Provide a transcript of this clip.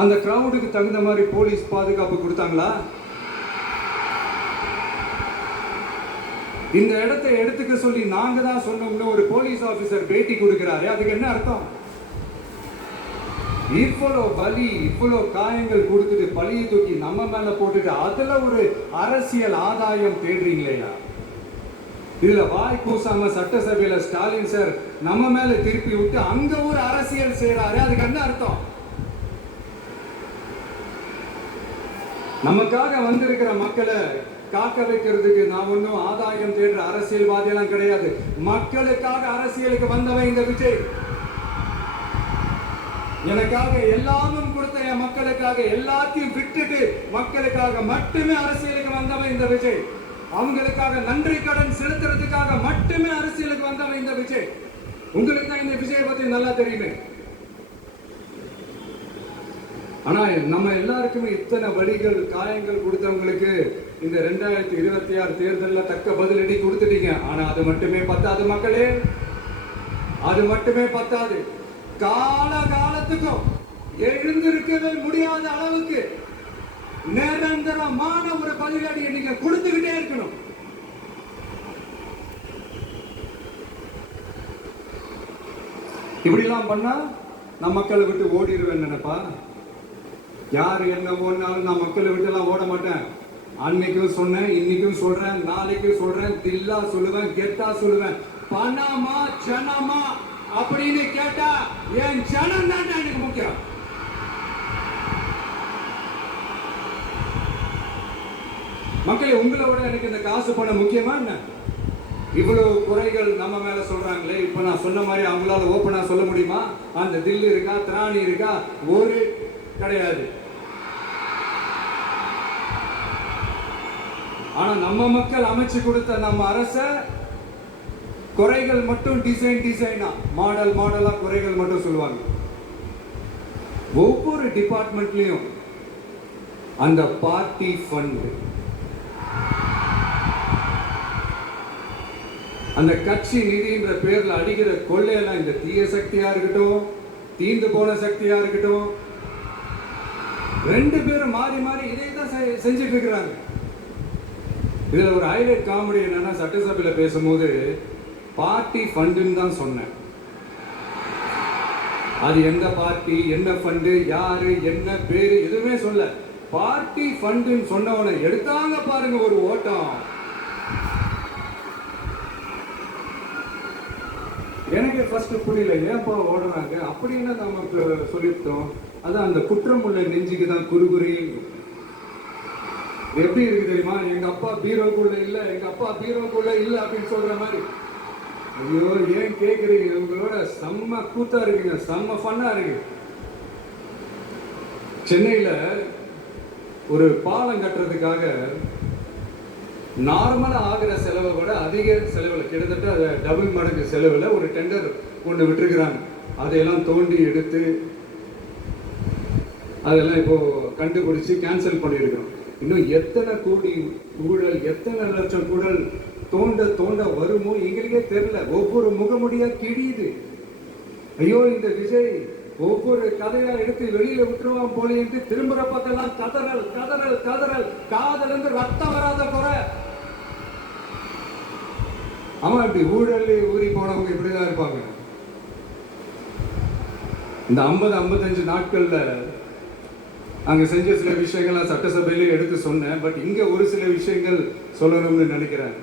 அந்த கிரவுடுக்கு தகுந்த மாதிரி போலீஸ் பாதுகாப்பு கொடுத்தாங்களா? இந்த இடத்தை எடுத்துக்க சொல்லி நாங்க தான் சொன்னோம்னு ஒரு போலீஸ் ஆபீசர் பேட்டி கொடுக்கிறாரு. அதுக்கு என்ன அர்த்தம்? இவ்வளோ பலி, இவ்வளோ காயங்கள் கொடுத்துட்டு பழியை தூக்கி நம்ம மேல போட்டுட்டு அதுல ஒரு அரசியல் ஆதாயம் தேடுறீங்களா? இதுல வாய் கூசாம சட்டசபையில ஸ்டாலின் சார் நம்ம மேல திருப்பி விட்டு அங்க ஒரு அரசியல் செய்யறாரு. அதுக்கு என்ன அர்த்தம்? நமக்காக வந்திருக்கிற மக்களை காக்க வைக்கிறதுக்கு நான் ஒன்னும் ஆதாயம் தேடுற அரசியல்வாதி எல்லாம் கிடையாது. மக்களுக்காக அரசியலுக்கு வந்தவன் இந்த விஜய். எனக்காக எல்லாமும் கொடுத்த என் மக்களுக்காக எல்லாத்தையும் விட்டுட்டு மக்களுக்காக மட்டுமே அரசியலுக்கு வந்தவன் இந்த விஜய். அவங்களுக்காக நன்றி கடன் செலுத்துறதுக்காக மட்டுமே அரசியலுக்கு வந்தவன் இந்த விஜய். உங்களுக்கு தான் இந்த விஜயை பத்தி நல்லா தெரியுமே. ஆனா நம்ம எல்லாருக்குமே இத்தனை வழிகள் காயங்கள் கொடுத்தவங்களுக்கு இந்த 2026 தேர்தலில் தக்க பதிலடி கொடுத்துட்டீங்க. ஆனா அது மட்டுமே பத்தாது மக்களே, அது மட்டுமே பத்தாது. காலத்துக்கும் எழுந்திருக்கவே முடியாத அளவுக்கு நிரந்தரமான ஒரு பதிலடியை நீங்க கொடுத்துக்கிட்டே இருக்கணும். இப்படி எல்லாம் பண்ணா நான் மக்களை விட்டு ஓடிடுவேன் நினைப்பா? யாரு என்ன ஓடினாலும் நான் மக்களை விட்டு எல்லாம் ஓட மாட்டேன். அன்னைக்கும் சொன்னேன், இன்னைக்கும் சொல்றேன், நாளைக்கும் சொல்றேன், தில்லா சொல்லுவேன், கெத்தா சொல்லுவேன். பணமா ஜனமா அப்படின்னு கேட்டா என் ஜனம் தான் எனக்கு முக்கியம். மக்களே, உங்களை விட எனக்கு இந்த காசு பணம் முக்கியமா என்ன? இவ்வளவு குறைகள் நம்ம மேல சொல்றாங்களே, இப்ப நான் சொன்ன மாதிரி அவங்களால ஓப்பனா சொல்ல முடியுமா? அந்த தில்லு இருக்கா, திராணி இருக்கா? ஒரு கிடையாது. ஆனா நம்ம மக்கள் அமைச்சு கொடுத்த நம்ம அரச குறைகள் மட்டும் டிசைனா மாடலா குறைகள் மட்டும் சொல்லுவாங்க. ஒவ்வொரு டிபார்ட்மெண்ட்லயும் அந்த பார்ட்டி ஃபண்ட், அந்த கட்சி நிதின்ற பேர்ல அடிக்கிற கொள்ளையெல்லாம் இந்த தீய சக்தியா இருக்கட்டும், தீந்து போன சக்தியா இருக்கட்டும், ரெண்டு பேரும் மாறி மாறி இதை தான் செஞ்சுட்டு இருக்கிறாங்க. இதுல ஒரு ஹைலைட் காமெடி என்னன்னா, சட்டசபையில பேசும்போது பார்ட்டி ஃபண்டுன்னு தான் சொன்னேன். அது எந்த பார்ட்டி, என்ன ஃபண்டு, யாரு, என்ன பேரு எதுவுமே சொல்ல. பார்ட்டி ஃபண்டுன்னு சொன்னவனை எடுத்தாங்க பாருங்க ஒரு ஓட்டம். எனக்கு ஃபர்ஸ்ட் புரியல, ஏன்பா ஓடுறாங்க அப்படின்னு நமக்கு சொல்லிட்டோம். அதான் அந்த குற்றம் உள்ள நெஞ்சுக்கு தான் குறுகுறி. எப்படி இருக்கு தெரியுமா? எங்க அப்பா பீரோக்குள்ள இல்ல, எங்க அப்பா பீரோக்குள்ள இல்ல அப்படின்னு சொல்ற மாதிரி. ஐயோ, ஏன் கேக்குறீங்க? உங்களோட செம்ம கூத்தா இருக்குங்க, செம்ம ஃபன்னா இருக்கு. சென்னையில ஒரு பாலம் கட்டுறதுக்காக நார்மலா ஆகிற செலவை விட அதிக செலவில், கிட்டத்தட்ட டபுள் மடங்கு செலவில் ஒரு டெண்டர் கொண்டு விட்டுருக்குறாங்க. அதையெல்லாம் தோண்டி எடுத்து அதெல்லாம் இப்போ கண்டுபிடிச்சு கேன்சல் பண்ணியிருக்கிறோம். இன்னும் எத்தனை கோடி ஊழல், எத்தனை லட்சம் ஊழல் தோண்ட வருமோ எங்களுக்கே தெரியல. ஒவ்வொரு முகமுடியா கிழியுது. ஐயோ, இந்த விஜய் ஒவ்வொரு கதையா எடுத்து வெளியில விட்டுருவான் போல என்று திரும்புற பக்கெல்லாம் கதறல் கதறல் கதறல். காதல் இருந்து ரத்தம் வராத குறை. ஆமா, இப்படி ஊழல் ஊறி போனவங்க இப்படிதான் இருப்பாங்க. இந்த 50-55 நாட்கள்ல அங்க செஞ்ச சில விஷயங்கள் சட்டசபையில எடுத்து சொன்னேன். பட் இங்க ஒரு சில விஷயங்கள் சொல்லணும்னு நினைக்கிறேன்.